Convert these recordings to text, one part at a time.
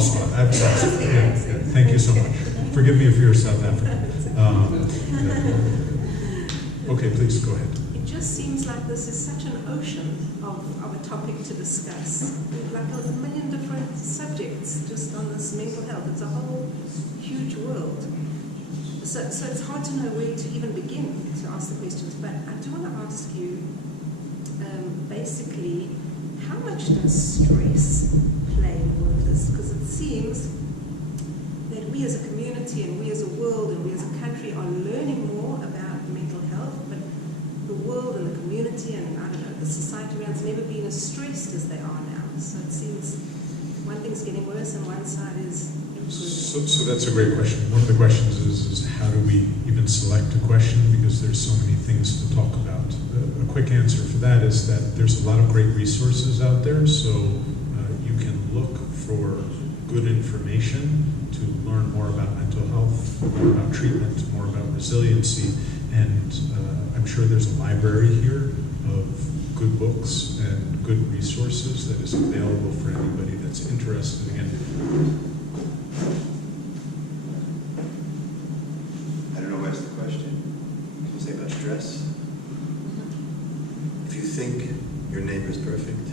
soft spot. Absolutely. Yeah. Thank you so much. Forgive me if you're South African. Okay, please go ahead. It just seems like this is such an ocean of a topic to discuss. Like a million different subjects just on this mental health. It's a whole huge world. So it's hard to know where to even begin to ask the questions. But I do want to ask you, basically, how much does stress play in all of this? Because it seems that we as a community and we as a world and we as a country are learning more about mental health, but the world and the community and, I don't know, the society around has never been as stressed as they are now. So it seems one thing's getting worse and one side is improving. So that's a great question. One of the questions is how do we even select a question, because there's so many things to talk about. A quick answer for that is that there's a lot of great resources out there, so you can look for good information to learn more about mental health, more about treatment, more about resiliency, and I'm sure there's a library here of good books and good resources that is available for anybody that's interested in. I don't know what's the question. Can you say about stress? If you think your neighbor's perfect,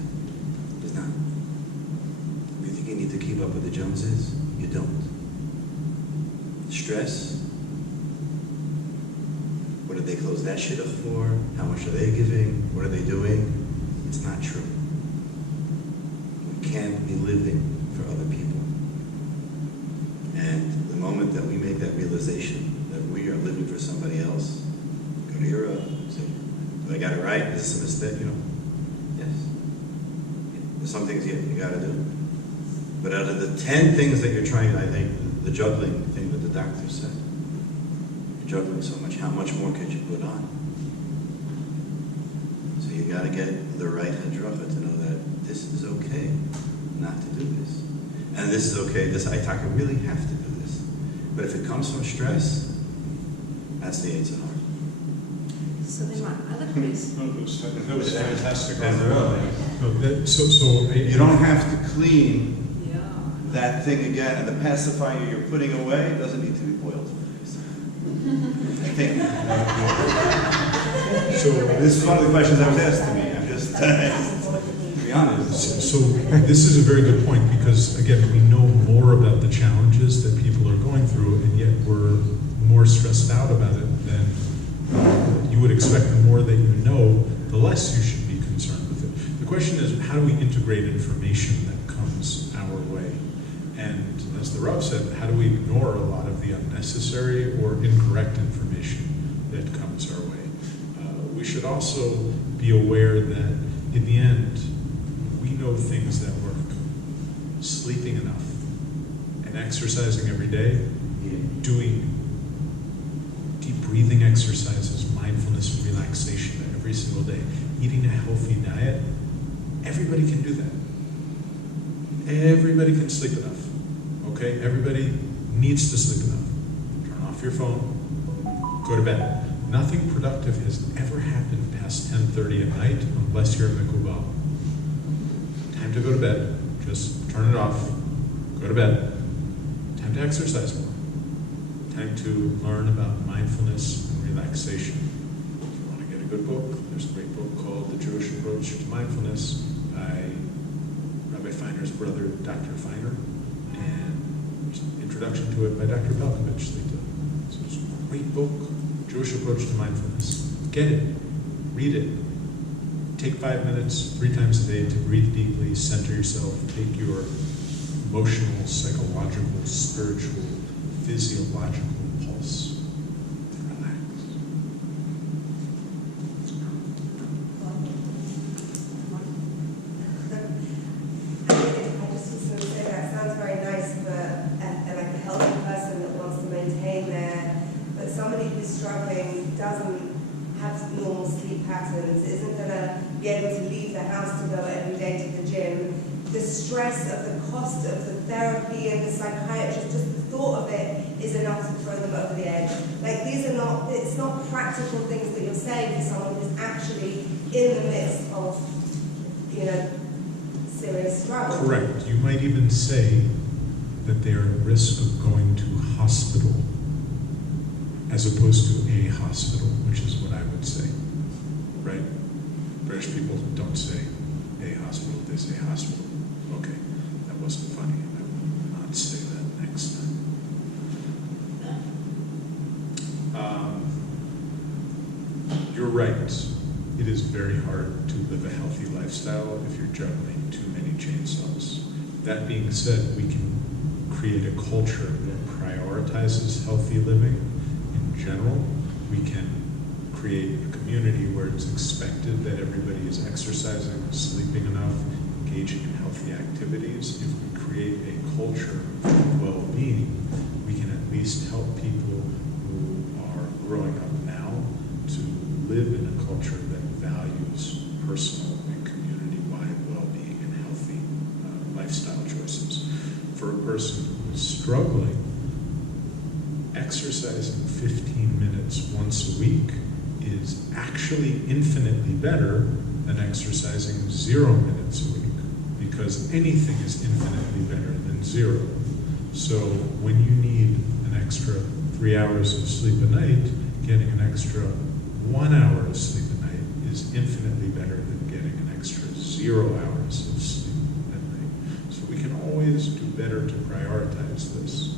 he's not. If you think you need to keep up with the Joneses, you don't. Stress? What did they close that shit up for? How much are they giving? What are they doing? It's not true. We can't be living for other people. And the moment that we make that realization that we are living for somebody else, go to your say, do I got it right? Is this a mistake? You know? Yes. There's some things you got to do. But out of the 10 things that you're trying, I think, the juggling thing that the doctor said, you're juggling so much, how much more could you put on? So you got to get the right hadracha to know that this is okay not to do this. And this is okay, I really have to do this. But if it comes from stress, that's the Yetzer Hara. So then my other question. That was fantastic. You don't have to clean that thing again, and the pacifier you're putting away doesn't need to be boiled. So this is one of the questions I was asked to me. I'm just to be honest. So this is a very good point, because again, we know more about the challenges that people are going through, and yet we're more stressed out about it than you would expect. The more that you know, the less you should be concerned with it. The question is, how do we integrate information that comes our way? And as the Rav said, how do we ignore a lot of the unnecessary or incorrect information that comes our way? We should also be aware that in the end, we know things that work. Sleeping enough and exercising every day, doing deep breathing exercises, mindfulness and relaxation every single day, eating a healthy diet, everybody can do that. Everybody can sleep enough. Okay, everybody needs to sleep enough. Turn off your phone, go to bed. Nothing productive has ever happened past 10:30 at night unless you're a mikubal. Time to go to bed, just turn it off, go to bed. Time to exercise more. Time to learn about mindfulness and relaxation. If you want to get a good book, there's a great book called The Jewish Approach to Mindfulness by Rabbi Feiner's brother, Dr. Feiner. Introduction to it by Dr. Belkovich. So it's a great book, Jewish Approach to Mindfulness. Get it, read it. Take 5 minutes, 3 times a day to breathe deeply, center yourself, take your emotional, psychological, spiritual, physiological pulse, and relax. Doesn't have normal sleep patterns, isn't going to be able to leave the house to go every day to the gym, the stress of the cost of the therapy and the psychiatrist, just the thought of it is enough to throw them over the edge. Like, these are not, it's not practical things that you're saying to someone who's actually in the midst of, serious struggle. Correct. You might even say that they are at risk of going to hospital as opposed to a hospital, which is what I would say, right? British people don't say a hospital, they say hospital. Okay, that wasn't funny. I will not say that next time. You're right. It is very hard to live a healthy lifestyle if you're juggling too many chainsaws. That being said, we can create a culture that prioritizes healthy living in general. We can create a community where it's expected that everybody is exercising, sleeping enough, engaging in healthy activities. If we create a culture of well-being, we can at least help people who are growing up now to live in a culture that values personal and community-wide well-being and healthy lifestyle choices. For a person who is struggling, exercising 15 minutes once a week is actually infinitely better than exercising 0 minutes a week, because anything is infinitely better than 0. So when you need an extra 3 hours of sleep a night, getting an extra 1 hour of sleep a night is infinitely better than getting an extra 0 hours of sleep at night. So we can always do better to prioritize this.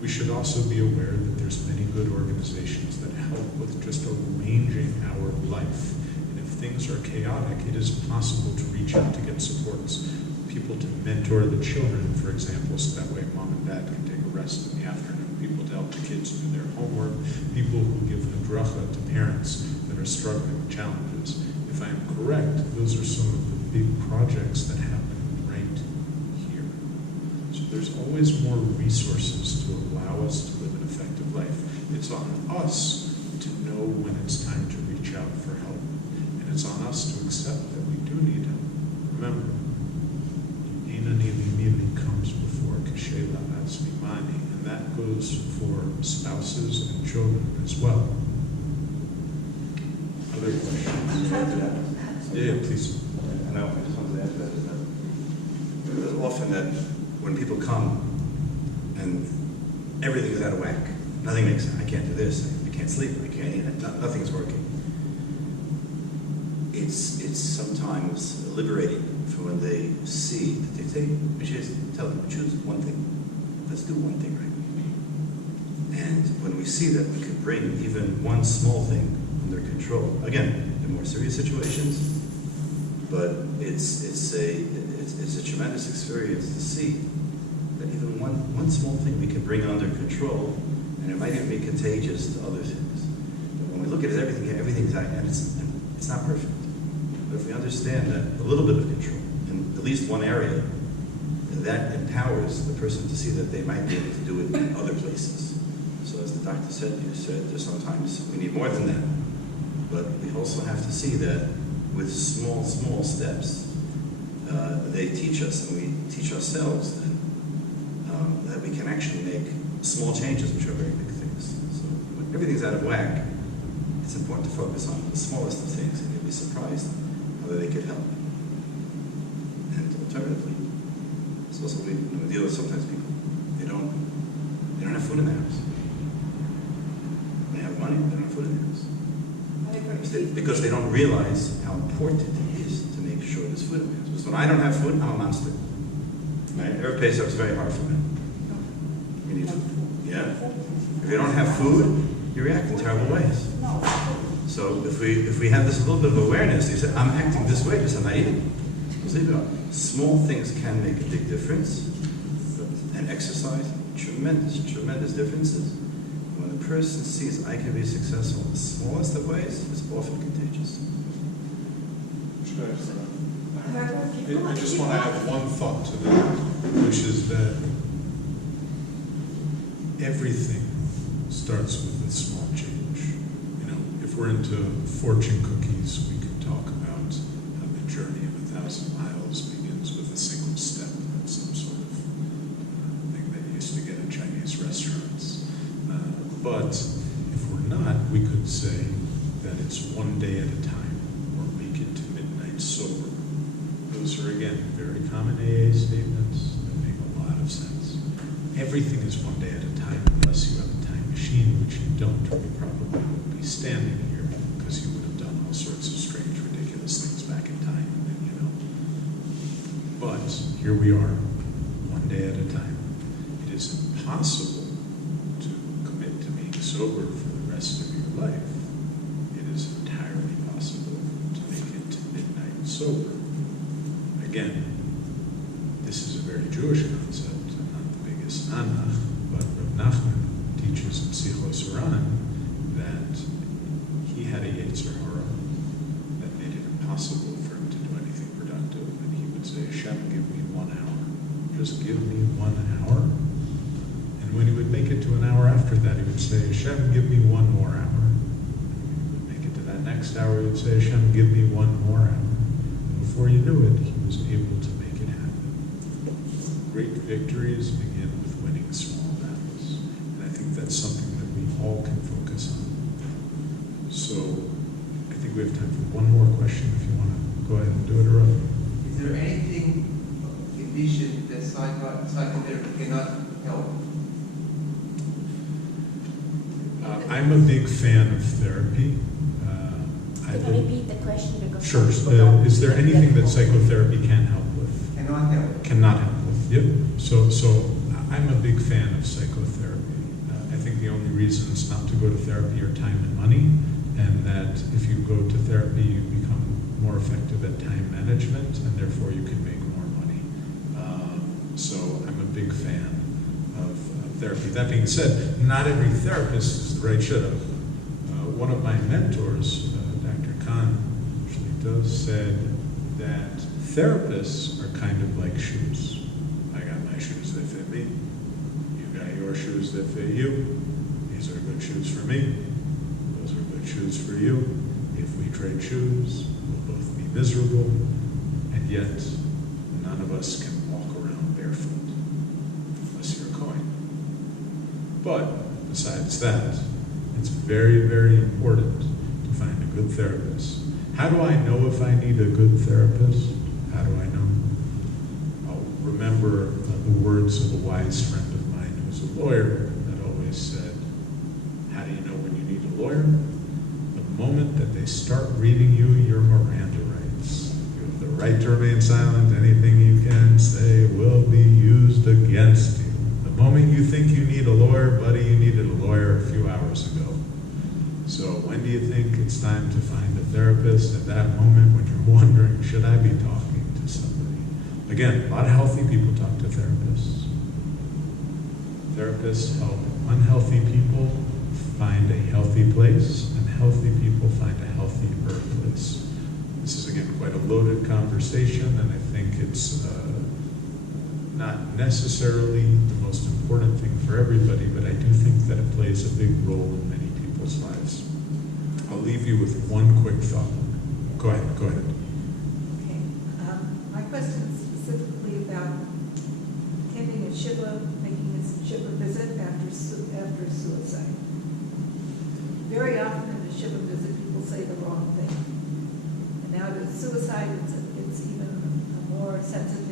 We should also be aware that there's many good organizations that help with just arranging our life. And if things are chaotic, it is possible to reach out to get supports. People to mentor the children, for example, so that way mom and dad can take a rest in the afternoon. People to help the kids do their homework. People who give hadracha to parents that are struggling with challenges. If I am correct, those are some of the big projects that happen right here. So there's always more resources to allow us to live an effective life. It's on us to know when it's time to reach out for help. And it's on us to accept that we do need help. Remember, Einani Limili comes before Kashela Asmimani, and that goes for spouses and children as well. Other questions? Yeah, please. And I just wanted to add to that, is that there's often that when people come and everything is out of whack, nothing makes sense. I can't do this, I can't sleep, I can't eat, nothing's working. It's sometimes liberating for when they see that they say, tell them, choose one thing. Let's do one thing right. And when we see that we can bring even one small thing under control, again, in more serious situations, but it's a tremendous experience to see that even one small thing we can bring under control, and it might even be contagious to other things. But when we look at it, everything's out, and it's not perfect. But if we understand that a little bit of control in at least one area, that empowers the person to see that they might be able to do it in other places. So as the doctor said, there's sometimes we need more than that. But we also have to see that with small steps, they teach us, and we teach ourselves that we can actually make small changes, which are very big things. So when everything's out of whack, it's important to focus on the smallest of things, and you'll be surprised how they could help. And alternatively, it's also we deal with sometimes people, they don't have food in their house. They have money, they don't have food in their house. Because they don't realize how important it is to make sure there's food in their house. Because when I don't have food, I'm a monster. Right? Every Pesach is very hard for me. We need food. Yeah? If you don't have food, you react in terrible ways. So if we have this little bit of awareness, you say, I'm acting this way because I'm not eating. Small things can make a big difference. And exercise, tremendous differences. When a person sees I can be successful in the smallest of ways, it's often contagious. I just want to add one thought to that, which is that everything starts with a small change. If we're into fortune cookies, we could talk about how the journey of 1,000 miles begins with a single step. That's some sort of thing that you used to get in Chinese restaurants. But if we're not, we could say that it's one day at a time, or make it to midnight sober. Those are, again, very common AA statements that make a lot of sense. everything is one day at a time unless you have a time machine, which you don't, or you probably would be standing here because you would have done all sorts of strange, ridiculous things back in time, you know. But here we are, one day at a time. It is impossible to commit to being sober for the rest of your life. It is entirely possible to make it to midnight sober. Again, this is a very Jewish concept. I'm not the biggest Nanach, but Rav Nachman teaches in Sichos Uran that he had a Yetzer Hara that made it impossible for him to do anything productive. And he would say, Hashem, give me 1 hour. Just give me 1 hour. And when he would make it to an hour after that, he would say, Hashem, give me 1 more hour. And when he would make it to that next hour, he would say, Hashem, give me 1 more hour. And before you knew it, he was able to make it happen. Great victories begin with winning small battles. And I think that's something that we all can focus on. So I think we have time for one more question if you want to go ahead and do it, or Is there anything, condition that psychotherapy cannot help? I'm a big fan of therapy. Can you repeat the question? Because Sure. Is there anything that psychotherapy can help with? Cannot help. Cannot help with. Yep. So I'm a big fan of psychotherapy. I think the only reasons not to go to therapy are time and money, and that if you go to therapy, you become more effective at time management, and therefore you can make more money. So I'm a big fan of therapy. That being said, not every therapist is the right shut-up. One of my mentors, Dr. Kahn, said that therapists are kind of like shoes. I got my shoes that fit me. You got your shoes that fit you. These are good shoes for me. Those are good shoes for you. If we trade shoes, we'll both be miserable, and yet none of us can walk around barefoot unless you're a coin. But besides that, it's very, very important to find a good therapist. How do I know if I need a good therapist? How do I know? I'll remember the words of a wise friend of mine who was a lawyer that always said, how do you know when you need a lawyer? The moment that they start reading you your Miranda rights. You have the right to remain silent. Anything you can say will be used against you. The moment you think you need a lawyer, buddy, you needed a lawyer a few hours ago. So when do you think it's time to find a therapist? At that moment when you're wondering, should I be talking to somebody? Again, a lot of healthy people talk to therapists. Therapists help unhealthy people find a healthy place, and healthy people find a healthier place. This is, again, quite a loaded conversation, and I think it's not necessarily the most important thing for everybody, but I do think that it plays a big role in many people's lives. I'll leave you with one quick thought. Go ahead. Okay. My question is specifically about attending a shiva, making a shiva visit after suicide. Very often in a shiva visit, people say the wrong thing. And now with suicide, it's even a more sensitive